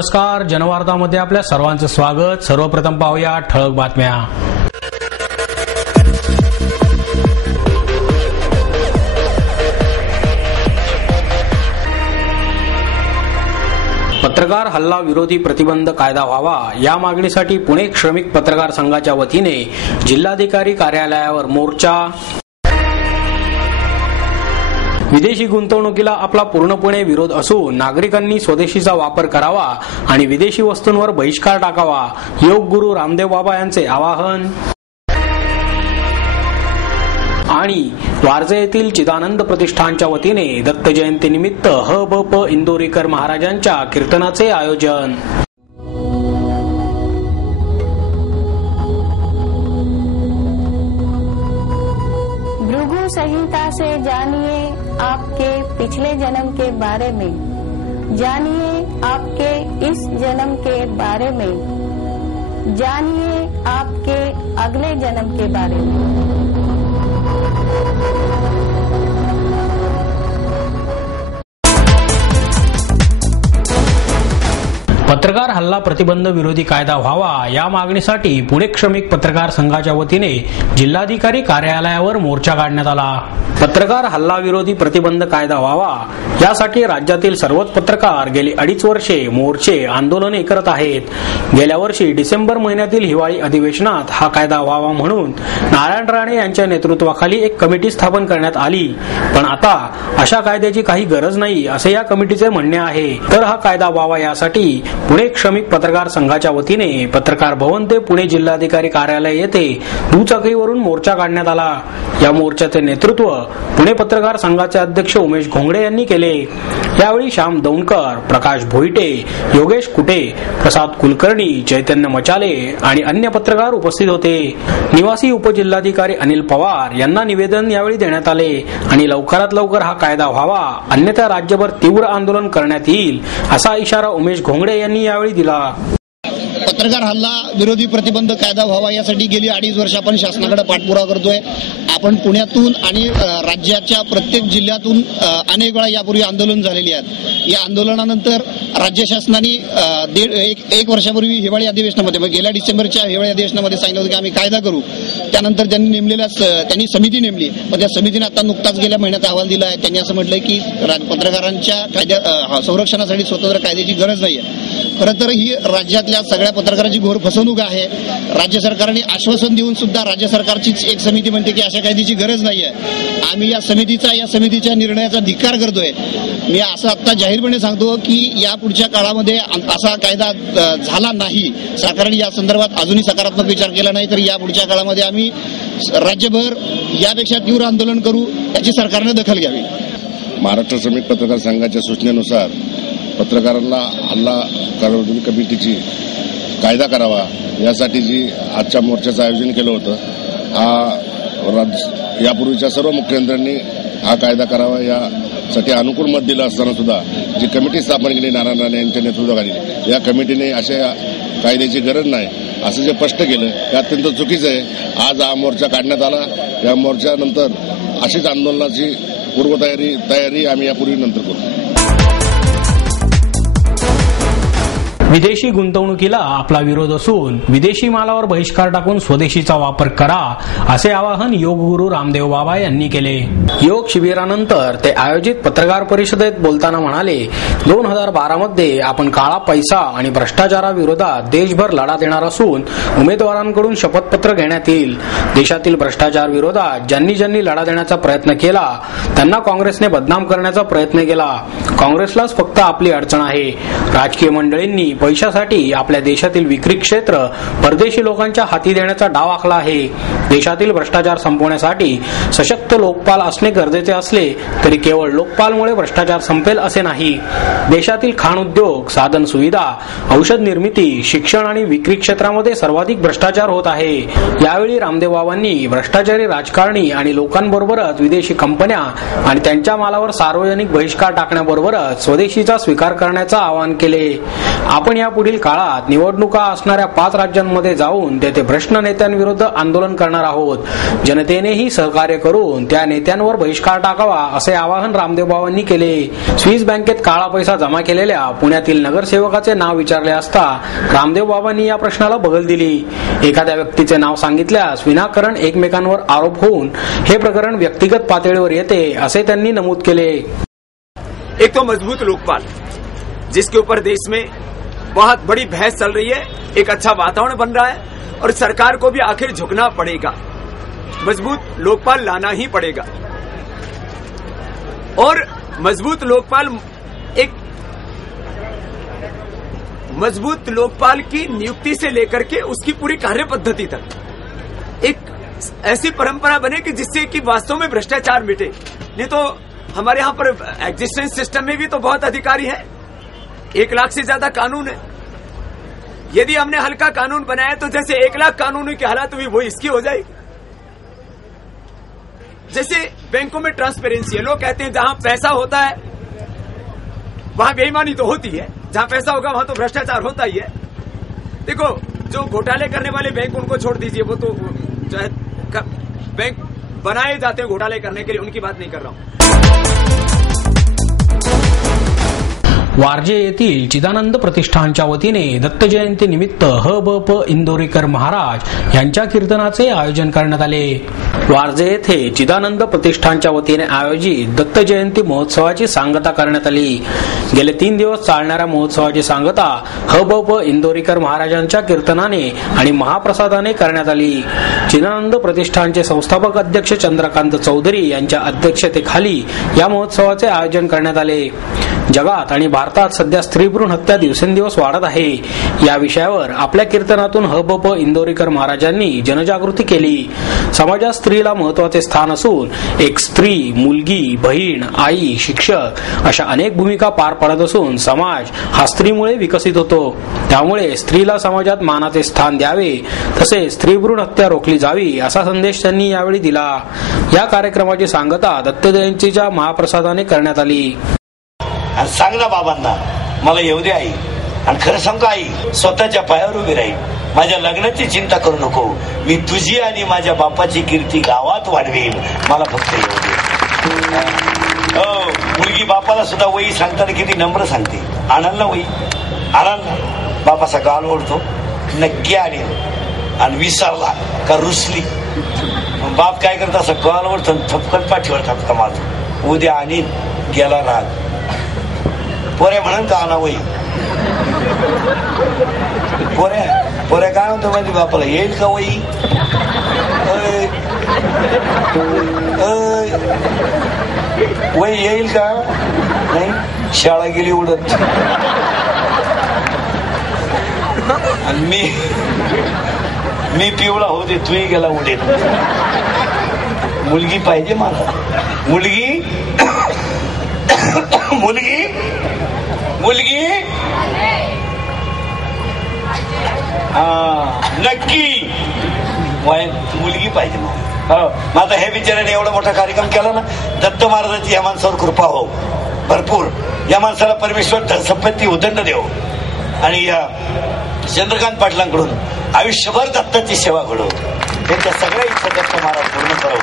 नमस्कार, जनवार्तामध्ये आपल्या सर्वांचं स्वागत। सर्वप्रथम पाहूया ठळक बातम्या। पत्रकार हल्ला विरोधी प्रतिबंध कायदा व्हावा या मागणीसाठी पुणे श्रमिक पत्रकार संघाच्या वतीने जिल्हाधिकारी कार्यालयावर मोर्चा। विदेशी गुंतवणुकीला आपला पूर्णपणे विरोध असून नागरिकांनी स्वदेशीचा वापर करावा आणि विदेशी वस्तूंवर बहिष्कार टाकावा, योग गुरु रामदेव बाबा यांचे आवाहन। आणि वारजे येथील चिदानंद प्रतिष्ठानच्या वतीने दत्त जयंतीनिमित्त ह.ब.प. इंदोरीकर महाराजांच्या कीर्तनाचे आयोजन। भृगु संहिता से जानिए आपके पिछले जन्म के बारे में, जानिए आपके इस जन्म के बारे में, जानिए आपके अगले जन्म के बारे में। पत्रकार हल्ला प्रतिबंध विरोधी कायदा व्हावा या मागणीसाठी पुणे श्रमिक पत्रकार संघाच्या वतीने जिल्हाधिकारी कार्यालयावर मोर्चा काढण्यात आला। पत्रकार हल्ला विरोधी प्रतिबंध कायदा व्हावा यासाठी राज्यातील सर्वच पत्रकार गेली 2.5 वर्षे मोर्चे आंदोलने करत आहेत। गेल्या वर्षी डिसेंबर महिन्यातील हिवाळी अधिवेशनात हा कायदा व्हावा म्हणून नारायण राणे यांच्या नेतृत्वाखाली एक कमिटी स्थापन करण्यात आली, पण आता अशा कायद्याची काही गरज नाही असे या कमिटीचे म्हणणे आहे। तर हा कायदा व्हावा यासाठी पुणे श्रमिक पत्रकार संघाच्या वतीने पत्रकार भवन ते पुणे जिल्हाधिकारी कार्यालय येथे दुचाकीवरून मोर्चा काढण्यात आला। या मोर्चाचे नेतृत्व पुणे पत्रकार संघाचे अध्यक्ष उमेश घोंगडे यांनी केले। यावेळी श्याम दौंडकर, प्रकाश भोईटे, योगेश कुटे, प्रसाद कुलकर्णी, चैतन्य मचाले आणि अन्य पत्रकार उपस्थित होते। निवासी उपजिल्हाधिकारी अनिल पवार यांना निवेदन यावेळी देण्यात आले आणि लवकरात लवकर हा कायदा व्हावा, अन्यथा राज्यभर तीव्र आंदोलन करण्यात येईल असा इशारा उमेश घोंगडे यांनी यावेळी दिला। पत्रकार हल्ला विरोधी प्रतिबंध कायदा व्हावा यासाठी गेली 2.5 वर्ष आपण शासनाकडे पाठपुरावा करतोय। आपण पुण्यातून आणि राज्याच्या प्रत्येक जिल्ह्यातून अनेक वेळा यापूर्वी आंदोलन झालेली आहेत। या आंदोलनानंतर राज्य शासनाने एक वर्षापूर्वी हिवाळी अधिवेशनामध्ये गेल्या डिसेंबरच्या हिवाळी अधिवेशनामध्ये सांगितलं होतं की आम्ही कायदा करू। त्यानंतर त्यांनी समिती नेमली, पण त्या समितीने आता नुकताच गेल्या महिन्यात अहवाल दिला आहे। त्यांनी असं म्हटलंय की पत्रकारांच्या संरक्षणासाठी स्वतंत्र कायद्याची गरज नाहीये। खरं तर ही राज्यातल्या सगळ्या पत्रकारांची घोर फसवणूक आहे। राज्य सरकारने आश्वासन देऊन सुद्धा राज्य सरकारचीच एक समिती म्हणते की अशा कायद्याची गरज नाहीये। आम्ही या समितीच्या निर्णयाचा धिक्कार करतोय। मी असं आता जाहीरपणे सांगतो की या पुढच्या काळामध्ये असा कायदा झाला नाही, सरकारने या संदर्भात अजूनही सकारात्मक विचार केला नाही, तर या पुढच्या काळामध्ये आम्ही राज्यभर यापेक्षा तीव्र आंदोलन करू, याची सरकारने दखल घ्यावी। महाराष्ट्र श्रमिक पत्रकार संघाच्या सूचनेनुसार पत्रकारांना हल्ला विरोधी कमिटीची कायदा करावा यासाठी जी आजच्या मोर्चाचं आयोजन केलं होतं, हा यापूर्वीच्या सर्व मुख्यमंत्र्यांनी हा कायदा करावा यासाठी अनुकूल मत दिलं असताना सुद्धा जी कमिटी स्थापन केली नारायण राणे यांच्या नेतृत्वाखाली, या कमिटीने अशा कायद्याची गरज नाही असं जे स्पष्ट केलं हे अत्यंत चुकीचं आहे। आज हा मोर्चा काढण्यात आला। या मोर्चानंतर अशीच आंदोलनाची तयारी आम्ही यापूर्वी नंतर करू। विदेशी गुंतवणुकीला आपला विरोध असून विदेशी मालावर बहिष्कार टाकून स्वदेशीचा वापर करा असे आवाहन योग गुरु रामदेव बाबा यांनी केले। योग शिबिरानंतर ते आयोजित पत्रकार परिषदेत बोलताना म्हणाले, 2012 मध्ये आपण काळा पैसा आणि भ्रष्टाचाराविरोधात देशभर लढा देणार असून उमेदवारांकडून शपथपत्र घेण्यात येईल। देशातील भ्रष्टाचार विरोधात ज्यांनी लढा देण्याचा प्रयत्न केला त्यांना काँग्रेसने बदनाम करण्याचा प्रयत्न केला। काँग्रेसलाच फक्त आपली अडचण आहे। राजकीय मंडळींनी पैशासाठी आपल्या देशातील विक्री क्षेत्र परदेशी लोकांच्या हाती देण्याचा डाव आखला आहे। देशातील भ्रष्टाचार संपवण्यासाठी सशक्त लोकपाल असणे गरजेचे असले तरी केवळ लोकपालमुळे भ्रष्टाचार संपेल असे नाही। देशातील खाण उद्योग, साधन सुविधा, औषध निर्मिती, शिक्षण आणि विक्री क्षेत्रामध्ये सर्वाधिक भ्रष्टाचार होत आहे। यावेळी रामदेव बाबांनी भ्रष्टाचारी राजकारणी आणि लोकांबरोबरच विदेशी कंपन्या आणि त्यांच्या मालावर सार्वजनिक बहिष्कार टाकण्याबरोबरच स्वदेशीचा स्वीकार करण्याचं आवाहन केले। आपण आपण यापुढील काळात निवडणुका असणाऱ्या 5 राज्यांमध्ये जाऊन तेथे भ्रष्ट नेत्यांविरुद्ध आंदोलन करणार आहोत. जनतेनेही सहकार्य करून त्या नेत्यांवर बहिष्कार टाकावा असे आवाहन रामदेव बाबांनी केले. स्विस बँकेत काळा पैसा जमा केलेल्या पुण्यातील नगरसेवकाचे नाव विचारले असता रामदेव बाबांनी या प्रश्नाला बगल दिली. एखाद्या व्यक्तीचे नाव सांगितल्यास विनाकारण एकमेकांवर आरोप होऊन हे प्रकरण व्यक्तिगत पातळीवर येते असे त्यांनी नमूद केले. एक तो मजबूत लोकपाल जिसके ऊपर देश में बहुत बड़ी बहस चल रही है, एक अच्छा वातावरण बन रहा है और सरकार को भी आखिर झुकना पड़ेगा. मजबूत लोकपाल लाना ही पड़ेगा और मजबूत लोकपाल की नियुक्ति से लेकर के उसकी पूरी कार्य पद्धति तक एक ऐसी परंपरा बने कि जिससे कि वास्तव में भ्रष्टाचार मिटे. नहीं तो हमारे यहाँ पर एग्जिस्टेंस सिस्टम में भी तो बहुत अधिकारी है, 1 लाख से ज्यादा कानून है. यदि हमने हल्का कानून बनाया तो जैसे 1 लाख कानूनों की हालत हुई वो इसकी हो जाएगी. जैसे बैंकों में ट्रांसपेरेंसी है, लोग कहते हैं जहां पैसा होता है वहां बेईमानी तो होती है, जहां पैसा होगा वहां तो भ्रष्टाचार होता ही है. देखो जो घोटाले करने वाले बैंक उनको छोड़ दीजिए, वो तो जो है बैंक बनाए जाते हैं घोटाले करने के लिए, उनकी बात नहीं कर रहा हूं. वारजे येथील चिदानंद प्रतिष्ठानच्या वतीने दत्त जयंती निमित्त ह.ब.प. इंदोरीकर महाराज यांच्या कीर्तनाचे आयोजन करण्यात आले. वारजे येथे चिदानंद प्रतिष्ठानच्या वतीने आयोजित दत्त जयंती महोत्सवाची सांगता करण्यात आली. गेले 3 दिवस चालणाऱ्या महोत्सवाची सांगता ह.ब.प. इंदोरीकर महाराजांच्या कीर्तनाने आणि महाप्रसादाने करण्यात आली. चिदानंद प्रतिष्ठानचे संस्थापक अध्यक्ष चंद्रकांत चौधरी यांच्या अध्यक्षतेखाली या महोत्सवाचे आयोजन करण्यात आले. जगात आणि भारतात सध्या स्त्री भ्रूण हत्या दिवसेंदिवस वाढत आहे. या विषयावर आपल्या कीर्तनातून ह.ब.प. इंदोरीकर महाराजांनी जनजागृती केली. समाजात स्त्रीला महत्वाचे स्थान असून एक स्त्री, मुलगी, बहीण, आई, शिक्षक अशा अनेक भूमिका पार पडत असून समाज हा स्त्रीमुळे विकसित होतो. त्यामुळे स्त्रीला समाजात मानाचे स्थान द्यावे, तसेच स्त्री भ्रूण हत्या रोखली जावी असा संदेश त्यांनी यावेळी दिला. या कार्यक्रमाची सांगता दत्त जयंतीच्या महाप्रसादाने करण्यात आली. सांग ना बाबांना मला येऊ दे आई, आणि खरं सांगू आई स्वतःच्या पायावर उभी राहील. माझ्या लग्नाची चिंता करू नको, मी तुझी आणि माझ्या बापाची कीर्ती गावात वाढवेल, मला फक्त येऊ दे. मुलगी बापाला सुद्धा वही सांगताना किती नम्र सांगते. आणाल ना वही, आणाल ना. बापाचा गाल ओढतो, नक्की आणेल. आणि विसरला का रुसली, बाप काय करता असं गाल ओढतो, थपकन पाठीवर थपका मारतो. उद्या आणीन, गेला राग. पोऱ्या म्हणून का आणा वही, पोऱ्या काय म्हणतो माहिती बापाला, येईल का वही, वही येईल का नाही. शाळा गेली उडत. आणि मी पिवळा होते, तूही गेला उडेल. मुलगी पाहिजे मला, मुलगी मुलगी मुलगी नक्की मुलगी पाहिजे मला. माझा हे बिचाराने एवढा मोठा कार्यक्रम केला ना, दत्त महाराजांची या माणसावर कृपा हो भरपूर. या माणसाला परमेश्वर संपत्ती उदंड देव, आणि या चंद्रकांत पाटलांकडून आयुष्यभर दत्ताची सेवा घडव. त्यांच्या सगळ्या इच्छा दत्त महाराज पूर्ण करव.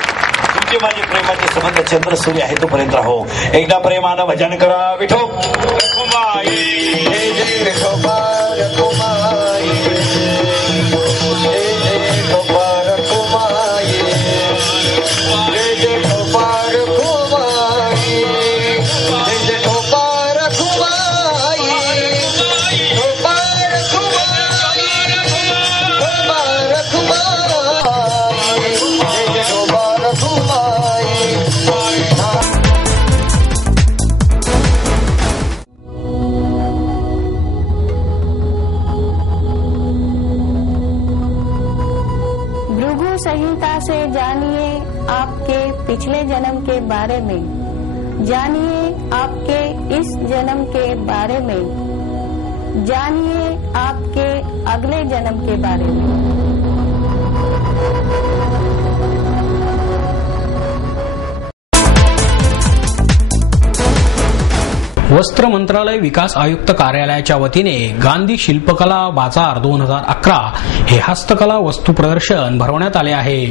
तुमचे माझे प्रेमाचे संबंध चंद्र सूर्य आहे तोपर्यंत राहो. एकदा प्रेमानं भजन करा. विठो संहिता से जानिए आपके पिछले जन्म के बारे में, जानिए आपके इस जन्म के बारे में, जानिए आपके अगले जन्म के बारे में. वस्त्र मंत्रालय विकास आयुक्त कार्यालयाच्या वतीने गांधी शिल्पकला बाजार 2011 हे हस्तकला वस्तू प्रदर्शन भरवण्यात आले आहे।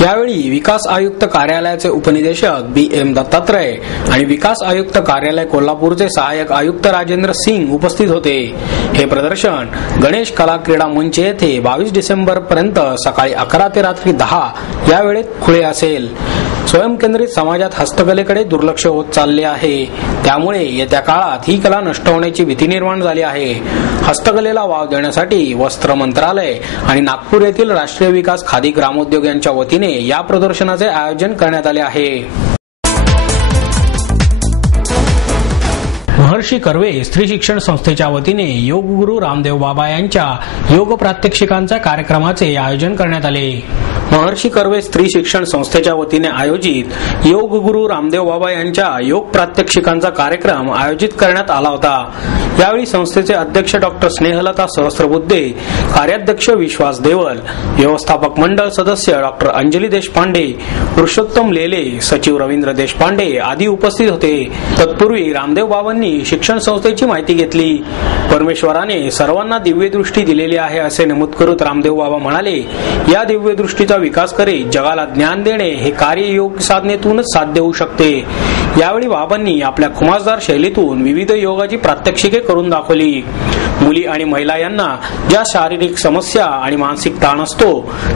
यावेळी विकास आयुक्त कार्यालयाचे उपनिदेशक BM दत्तात्रय आणि विकास आयुक्त कार्यालय कोल्हापूरचे सहाय्यक आयुक्त राजेंद्र सिंग उपस्थित होते। हे प्रदर्शन गणेश कला क्रीडा मंच येथे 22 डिसेंबर पर्यंत सकाळी 11 ते रात्री 10 या वेळेत खुले असेल। स्वयंकेंद्रित समाजात हस्तकलेकडे दुर्लक्ष होत चालले आहे, त्यामुळे येत्या काळात ही कला नष्ट होण्याची भीती निर्माण झाली आहे। हस्तकलेला वाव देण्यासाठी वस्त्र मंत्रालय आणि नागपूर येथील राष्ट्रीय विकास खादी ग्रामोद्योग यांच्या वतीने या प्रदर्शनाचे आयोजन करण्यात आले आहे। महर्षी कर्वे स्त्री शिक्षण संस्थेच्या वतीने योग गुरु रामदेव बाबा यांच्या योग प्रात्यक्षिकांच्या कार्यक्रमाचे आयोजन करण्यात आले। महर्षी कर्वे स्त्री शिक्षण संस्थेच्या वतीने आयोजित योग गुरु रामदेव बाबा यांच्या योग प्रात्यक्षिकांचा कार्यक्रम आयोजित करण्यात आला होता। यावेळी संस्थेचे अध्यक्ष डॉक्टर स्नेहलता सहस्त्रबुद्धे, कार्याध्यक्ष विश्वास देवल, व्यवस्थापक मंडळ सदस्य डॉक्टर अंजली देशपांडे, पुरुषोत्तम लेले, सचिव रवींद्र देशपांडे आदी उपस्थित होते। तत्पूर्वी रामदेव बाबांनी शिक्षण संस्थेची माहिती घेतली। परमेश्वराने सर्वांना दिव्य दृष्टी दिलेली आहे असे नमूद करत रामदेव बाबा म्हणाले, या दिव्य दृष्टीचा विकास करीत जगाला ज्ञान देणे हे कार्य योग साधनेतूनच साध्य होऊ शकते। यावेळी बाबांनी आपल्या खुमासदार शैलीतून विविध योगाची प्रात्यक्षिके करून दाखवली। मुली आणि महिला यांना ज्या शारीरिक समस्या आणि मानसिक ताण असतो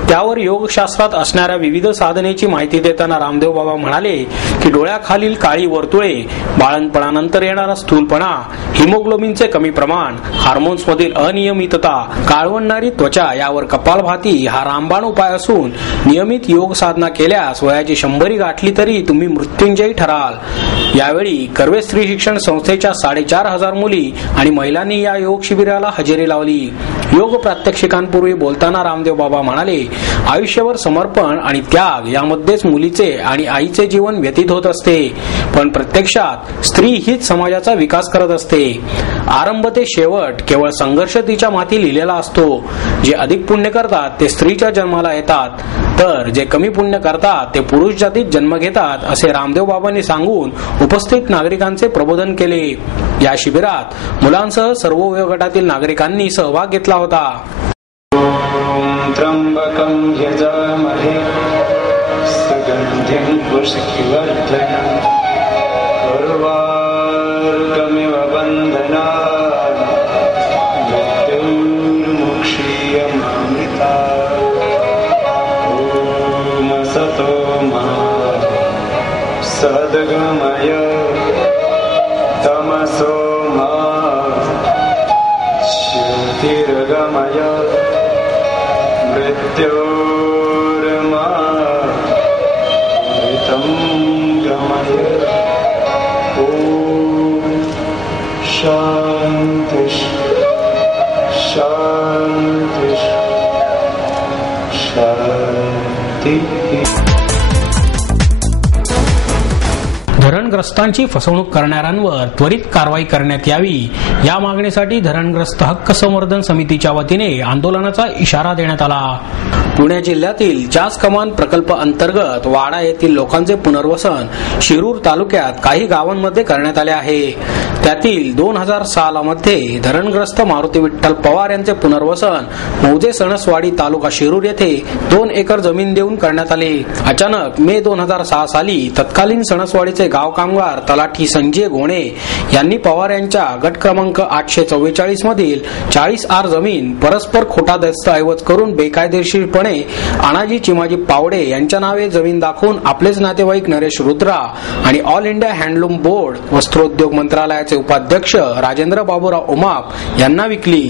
त्यावर योगशास्त्रात असणाऱ्या विविध साधनेची माहिती देताना रामदेव बाबा म्हणाले की डोळ्याखालील काळी वर्तुळे, बाळंतपणानंतर येणारा स्थूलपणा, हिमोग्लोबिनचे कमी प्रमाण, हार्मोन्स मधील अनियमितता, काळवणारी त्वचा यावर कपालभाती हा रामबाण उपाय असून नियमित योग साधना केल्यास वयाची 100 गाठली तरी तुम्ही मृत्युंजयी ठराल। यावेळी कर्वे स्त्री शिक्षण संस्थेच्या 4500 मुली आणि महिलांनी या योग शिबिराला हजेरी लावली। योग प्रात्यक्षिकांपूर्वी बोलताना रामदेव बाबा म्हणाले, आयुष्यभर समर्पण आणि त्याग यामध्येच मुलीचे आणि आईचे जीवन व्यतीत होत असते, पण प्रत्यक्षात स्त्री हीच समाजाचा विकास करत असते। आरंभ ते शेवट केवळ संघर्ष तिच्या माती लिहिलेला असतो। जे अधिक पुण्य करतात ते स्त्रीच्या जन्माला येतात, तर जे कमी पुण्य करतात ते पुरुष जातीत जन्म घेतात असे रामदेव बाबांनी सांगून उपस्थित नागरिकांचे प्रबोधन केले। या शिबिरात मुलांसह सर्व वयोगटातील नागरिकांनी सहभाग घेतला होता। त्र्यंबकं यजामहे सुगन्धिं पुष्टिवर्धनम् उर्वारुकमिव बन्धनात् मृत्युर्मुक्षीयमामृतात् ॐ सतो मा सद्गमय तमसो मा ज्योतिर्गमय मृत्योर्मा मृतं गमय। ॐ शान्ति शान्ति शान्ति। धरणग्रस्तांची फसवणूक करणाऱ्यांवर त्वरित कारवाई करण्यात यावी या मागणीसाठी धरणग्रस्त हक्क संवर्धन समितीच्या वतीने आंदोलनाचा इशारा देण्यात आला। पुणे जिल्ह्यातील जास कमान प्रकल्प अंतर्गत वाडा येथील लोकांचे पुनर्वसन शिरूर तालुक्यात काही गावांमध्ये करण्यात आले आहे। त्यातील 2006 मध्ये धरणग्रस्त मारुती विठ्ठल पवार यांचे पुनर्वसन मौजे सणसवाडी तालुका शिरूर येथे 2 एकर जमीन देऊन करण्यात आले। अचानक मे 2006 साली तत्कालीन सणसवाडीचे गाव कामगार तलाठी संजय गोणे यांनी पवार यांच्या गट क्रमांक 844 मधील 40 आर जमीन परस्पर खोटा दस्तऐवज करून बेकायदेशीरपणे अनाजी चिमाजी पावडे यांच्या नावे जमीन दाखवून आपलेच नातेवाईक नरेश रुद्रा आणि ऑल इंडिया हँडलूम बोर्ड वस्त्रोद्योग मंत्रालयाचे उपाध्यक्ष राजेंद्र बाबूराव उमाप यांना विकली।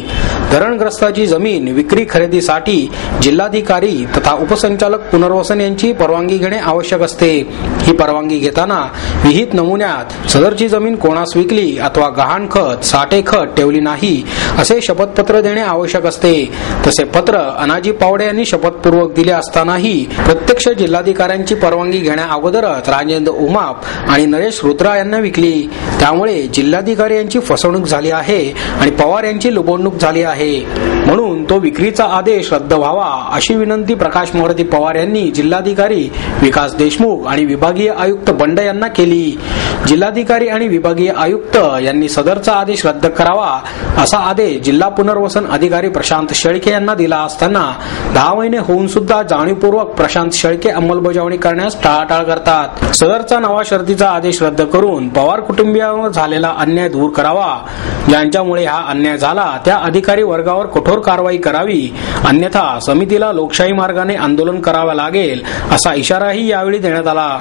धरणग्रस्ताची जमीन विक्री खरेदीसाठी जिल्हाधिकारी तथा उपसंचालक पुनर्वसन यांची परवानगी घेणे आवश्यक असते। ही परवानगी घेताना विहित नमुन्यात सदरची जमीन कोणास विकली अथवा गहाण खत, साठे खत ठेवली नाही असे शपथपत्र देणे आवश्यक असते। तसे पत्र अनाजी पावडे यांनी शपथपूर्वक दिले असतानाही प्रत्यक्ष जिल्हाधिकाऱ्यांची परवानगी घेण्या अगोदरच राजेंद्र उमाप आणि नरेश रुद्रा यांना विकली। त्यामुळे जिल्हाधिकारी यांची फसवणूक झाली आहे आणि पवार यांची लुबाडणूक झाली आहे, म्हणून तो विक्रीचा आदेश रद्द व्हावा अशी विनंती प्रकाश मारुती पवार यांनी जिल्हाधिकारी विकास देशमुख आणि विभागीय आयुक्त बंड यांना केली। जिल्हाधिकारी आणि विभागीय आयुक्त यांनी सदरचा आदेश रद्द करावा असा आदेश जिल्हा पुनर्वसन अधिकारी प्रशांत शेळके यांना दिला असताना 10 महिने होऊन सुद्धा जाणीवपूर्वक प्रशांत शेळके अंमलबजावणी करण्यास टाळाटाळ करतात. सदरचा नवा शर्तीचा आदेश रद्द करून पवार कुटुंबियांवर झालेला अन्याय दूर करावा. ज्यांच्यामुळे हा अन्याय झाला त्या अधिकारी वर्गावर कठोर कारवाई करावी, अन्यथा समितीला लोकशाही मार्गाने आंदोलन करावे लागेल असा इशाराही यावेळी देण्यात आला.